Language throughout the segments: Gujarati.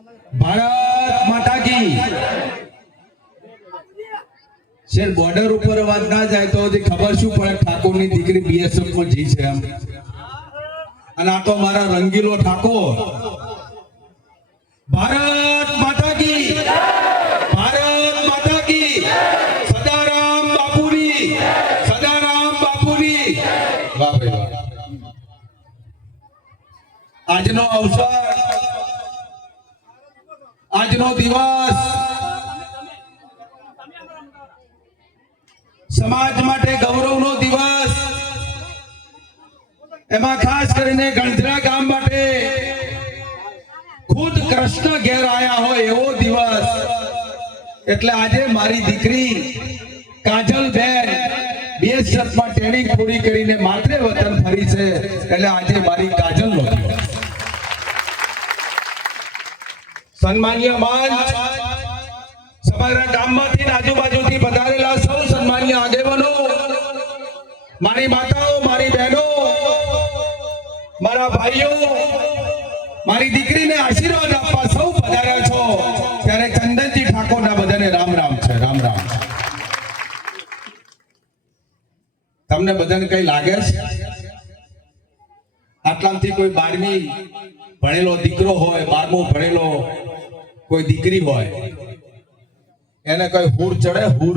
ભારત માતા કી. શેર બોર્ડર ઉપર વાત ના જાય તો ખબર શું પડે? ઠાકોરની દીકરી બીએસએફમાં જી છે એમ. અને આ તો મારા રંગીલો ઠાકોર. ભારત માતા કી. ભારત માતા કી. સદારામ બાપુની. સદારામ ભાઈ આજનો અવસર આજનો દિવસ. સમાજ માટે ગૌરવનો દિવસ. એમાં ખાસ કરીને ગણધરા ગામ માટે ખુદ કૃષ્ણ ઘેર આયા હોય એવો દિવસ. એટલે આજે મારી દીકરી કાજલ બેન બીએસએફમાં ટ્રેનિંગ પૂરી કરીને માત્ર વતન ફરી છે. એટલે આજે મારી કાજલ નો દિવસ સન્માનીય મંચ સમગ્ર ગામમાંથી આજુબાજુથી પધારેલા સૌ સન્માનીય આગેવાનો, મારી માતાઓ, મારી બહેનો, મારા ભાઈઓ, મારી દીકરીને આશીર્વાદ આપવા સૌ પધાર્યા છો. ત્યારે ચંદનજી ઠાકોરના બધાને રામ રામ છે, રામ રામ. તમને બધાને કઈ લાગે છે? આટલામાંથી કોઈ બારમી ભણેલો દીકરો હોય, બારમો ભણેલો કોઈ દીકરી હોય, એને કઈ હુર ચડે? હુર.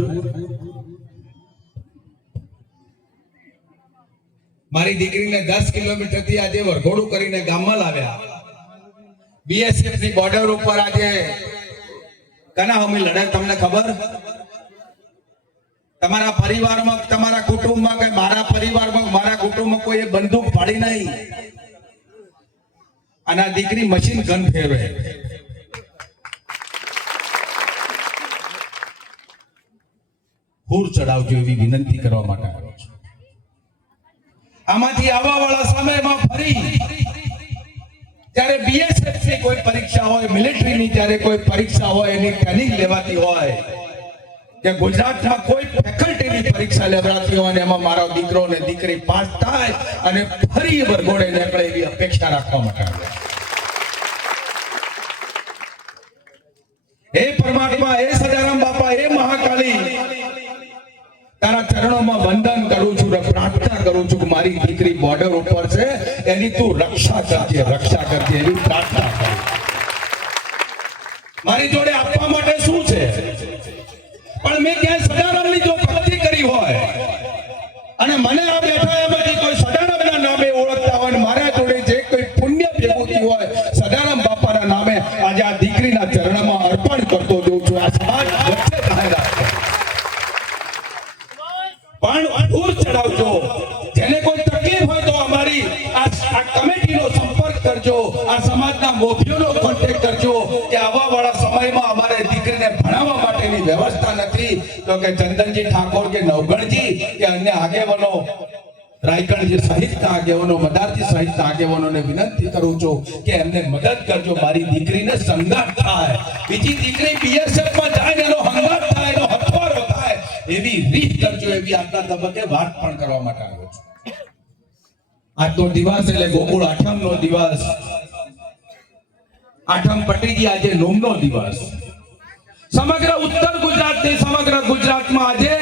મારી દીકરીને દસ કિલોમીટરથી આજે વરઘોડું કરીને ગામમાં લાવ્યા. બીએસએફની બોર્ડર ઉપર આજે કના હોમી લડે તમને ખબર? તમારા પરિવારમાં, તમારા કુટુંબમાં કે મારા પરિવારમાં, મારા કુટુંબમાં કોઈ બંદૂક ફાડી નહીં. અને દીકરી મશીન ગન ફેરવે. હુર ચડાવજો એવી વિનંતી કરવા માટે આવ્યો છું. આમાંથી આવવા વાળા સમયમાં ફરી, જ્યારે બીએસએફની કોઈ પરીક્ષા હોય મિલિટરી ની જ્યારે કોઈ પરીક્ષા હોય, એની ટ્રેનિંગ લેવાતી હોય, કે ગુજરાતના કોઈ ફેકલ્ટીની પરીક્ષા લેવડાતી હોય અને એમાં મારો દીકરો ને દીકરી પાસ થાય અને ફરી વરઘોડે નીકળે એવી અપેક્ષા રાખવા માટે આવ્યો હે પરમાત્મા, હે સદારામ બાપા, હે મહાકાળી તારા ચરણોમાં વંદન કરું છું ને પ્રાર્થના કરું છું કે મારી દીકરી બોર્ડર ઉપર છે એની તું રક્ષા કરજે રક્ષા કરજે એવી પ્રાર્થના કરી મારી જોડે આપવા માટે શું છે પણ મેં ક્યાંય સદારામની જો ભક્તિ કરી હોય અને મને આ બેઠા એમાંથી કોઈ સદારામના નામે ઓળખતા હોય મારા જોડે જે કોઈ પુણ્ય ભેગું હોય સદારામ બાપાના નામે આજે આ દીકરીના ચરણમાં અર્પણ કરતો જોઉં છું આ સમાજ વચ્ચે પણ દૂર ચડાવજો કરજો. આ સમાજના મોભીઓનો કોન્ટેક્ટ કરજો કે આવા વાળા સમયમાં અમારે દીકરીને ભણાવવા માટેની વ્યવસ્થા નથી. તો કે ચંદનજી ઠાકોર કે નવગણજી કે અન્ય આગેવાનો રાયગણજી સહિતના આગેવાનો, મદારજી સહિતના આગેવાનોને વિનંતી કરું છું કે એમને મદદ કરજો. મારી દીકરીને સંગાત થાય. બીજી દીકરી બીએસએફમાં જાય એનો હંગાત થાય, એનો હથવારો થાય. એવી રીત કરજો, એવી આજના તબક્કે વાત પણ કરવા માટે આવ્યો છું. આજનો દિવસ એટલે ગોકુળ આઠમ નો દિવસ. આઠમ પટી ગયા આજે નોમનો દિવસ. સમગ્ર ઉત્તર ગુજરાતની, સમગ્ર ગુજરાતમાં આજે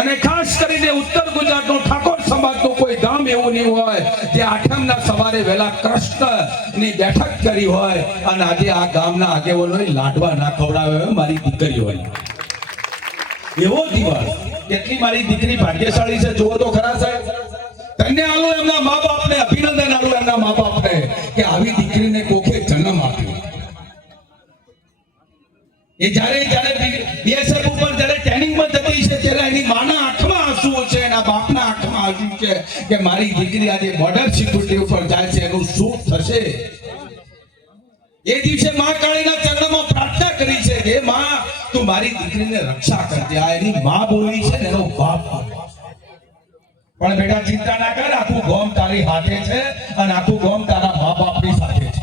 અને ખાસ કરીને ઉત્તર ગુજરાતનો ઠાકોર સમાજનું કોઈ ગામ એવું નહીં હોય, જે આઠમના સવારે વહેલા કૃષ્ણની બેઠક કરી હોય અને આજે આ ગામના આગેવાનોએ લાડવા ના ખવડાવ્યો મારી હોય. એવો દિવસ. કેટલી મારી દીકરી ભાગ્યશાળી છે, જુઓ તો ખરા સાહેબ. આલો એમના મા બાપને અભિનંદન આલો એમના મા બાપને કે આવી દીકરીને કોકે જન્મ આપ્યો. એ જ્યારે જ્યારે બીએસએફ ઉપર જ્યારે ટ્રેનિંગમાં જતી છે ત્યારે એની માના આંખમાં આંસુઓ છે, એના બાપના આંખમાં આંસુ છે કે મારી દીકરી આજે બોર્ડર સિક્યુરિટી ઉપર જાય છે, એનું શું થશે? એ દિવસે મા કાળીના ચરણમાં પ્રાર્થના કરી છે કે, મા, તું મારી દીકરીને રક્ષા કરજે. આ એની મા બોલી છે ને, એનો બાપ છે. પણ બેટા, ચિંતા ના કર આખું ગોમ તારી હાથે છે અને આખું ગોમ તારા મા બાપની સાથે છે.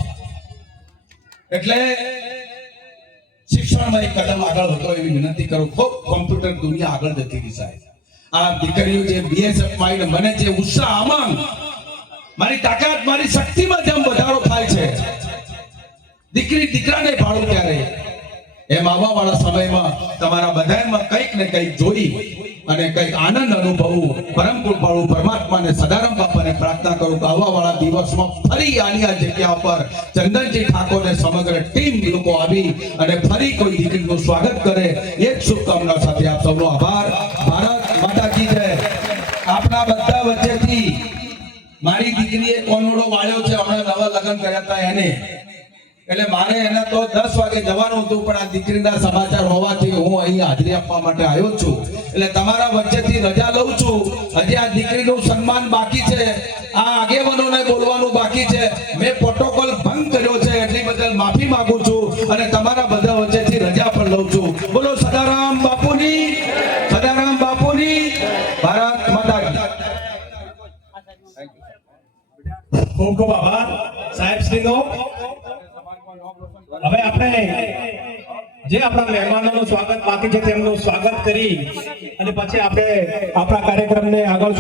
એટલે શિક્ષણમાં એક કદમ આગળ હતો એવી વિનંતી કરું, ખૂબ કોમ્પ્યુટર દુનિયા આગળ જતી રહી સાહેબ. આ દીકરીઓ જે બીએસએફમાં મને જે ઉત્સાહ આમાં મારી તાકાત, મારી શક્તિમાં જેમ વધારો થાય છે, દીકરી, દીકરાને ભાડું ત્યારે એમ આવવાવાળા સમયમાં તમારા બધામાં કંઈક ને કંઈક જોઈ અને કંઈક આનંદ અનુભવું, પરમ કૃપાળુ પરમાત્માને સદારામ બાપાને પ્રાર્થના કરું કે આવવાવાળા દિવસમાં ફરી આની જગ્યા પર ચંદનજી ઠાકોર ને સમગ્ર ટીમ લોકો આવી અને ફરી કોઈ દીકરીનું સ્વાગત કરે. એ જ શુભકામના સાથે આપ સૌનો આભાર. ભારત માતાજી જય. આપના બધા વચ્ચેથી મારી દીકરીએ કોનોડો વાળ્યો છે. હમણાં નવા લગ્ન કર્યા હતા એને. એટલે મારે એને તો દસ વાગે જવાનું હતું, પણ આ દીકરીના સમાચાર હોવાથી હું અહીં હાજરી આપવા માટે આવ્યો છું. એટલે તમારા વચ્ચેથી રજા લઉં છું. હજી આ દીકરીનું સન્માન બાકી છે. આ આગેવાનોને બોલવાનું બાકી છે. મેં પ્રોટોકોલ ભંગ કર્યો છે, એટલી બદલ માફી માંગુ છું અને તમારા બધા વચ્ચેથી રજા પણ લઉં છું. બોલો, સદારામ બાપુની સદારામ બાપુની, ભારત માતા ખૂબ ખૂબ આભાર. સાહેબ શ્રીનો હવે આપણે જે આપણા મહેમાનોનું સ્વાગત, બાકી છે તેમનું સ્વાગત કરી અને પછી આપણે આપણા કાર્યક્રમને આગળ